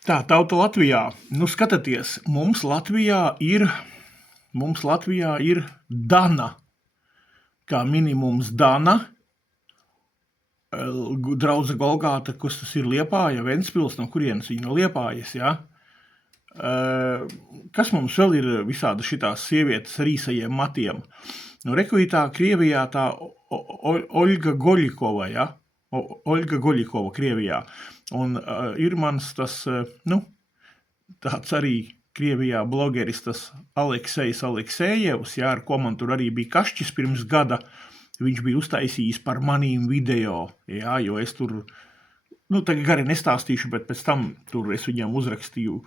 Tā, tauta Latvijā. Nu, skatieties, mums Latvijā ir Dana. Kā minimums Dana, draudze Golgāta, kas tas ir Liepāja, Ventspils, no kurienes viņa no Liepājas, ja? Kas mums vēl ir visāda šitās sievietes ar īsajiem matiem? Nu, rekuitā Krievijā tā Oļga Goļikova, ja? Oļga Goļikova Krievijā. Un ir mans tas, tāds arī Krievijā blogeris, tas Aleksejs Aleksejevs, ja, ar ko man tur arī bija kašķis pirms gada. Viņš bija uztaisījis par manīm video, ja, jo es tur, tagad gari nestāstīšu, bet pēc tam tur es viņam uzrakstīju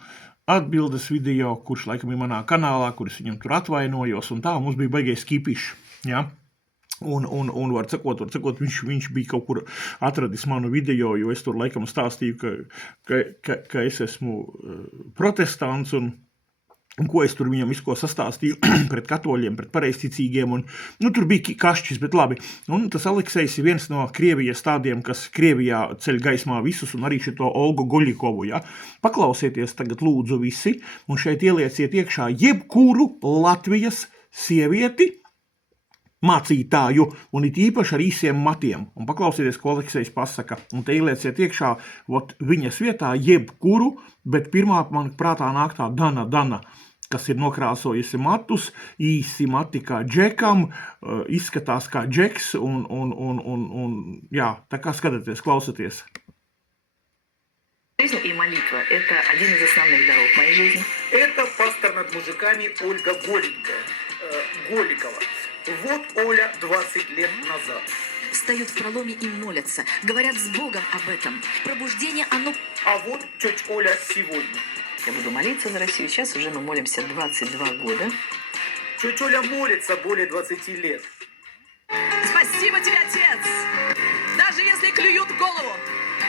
atbildes video, kurš laikam ir manā kanālā, kur es viņam tur atvainojos, un tā mums bija baigais kipišs, ja. Un var sakot, viņš bija kaut kur atradis manu video, jo es tur laikam stāstīju, ka es esmu protestants un ko es tur viņam visko sastāstīju pret katoļiem, pret pareizticīgiem, un tur bija kašķis, bet labi. Un tas Aleksejs ir viens no Krievijas tādiem, kas Krievijā ceļ gaismā visus, un arī šito Olgu Goļikovu, ja. Paklausieties tagad lūdzu visi, un šeit ielieciet iekšā jebkuru Latvijas sievieti, mācītāju, un it īpaši ar īsiem matiem. Un paklausieties, ko Aleksejs pasaka. Un te ielieciet iekšā viņas vietā jebkuru, bet pirmā man prātā nāk tā Dana, kas ir nokrāsojusi matus, īsi mati kā Džekam, izskatās kā Džeks, un jā, tā kā skatieties, klausaties. Жизнь и молитва – это один из основных дорог моей жизни. Это пастор над мужиками Ольга Голикова. Вот Оля 20 лет назад. Встают в проломе и молятся, говорят с Богом об этом. Пробуждение, оно... А вот тетя Оля сегодня. Я буду молиться за Россию. Сейчас уже мы молимся 22 года. Тетя Оля молится более 20 лет. Спасибо тебе, Отец! Даже если клюют голову,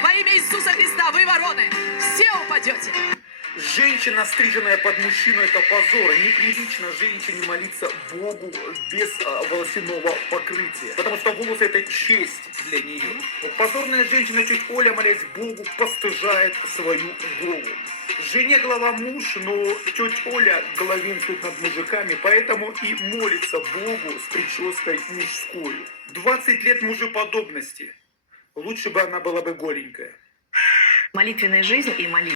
во имя Иисуса Христа, вы, вороны, все упадете! Женщина, стриженная под мужчину, это позор. Неприлично женщине молиться Богу без волосяного покрытия. Потому что волосы – это честь для нее. Позорная женщина, тетя Оля, молясь Богу, постыжает свою голову. Жене глава муж, но тетя Оля главенствует над мужиками, поэтому и молится Богу с прической мужской. 20 лет мужеподобности. Лучше бы она была бы голенькая. Молитвенная жизнь и молитва.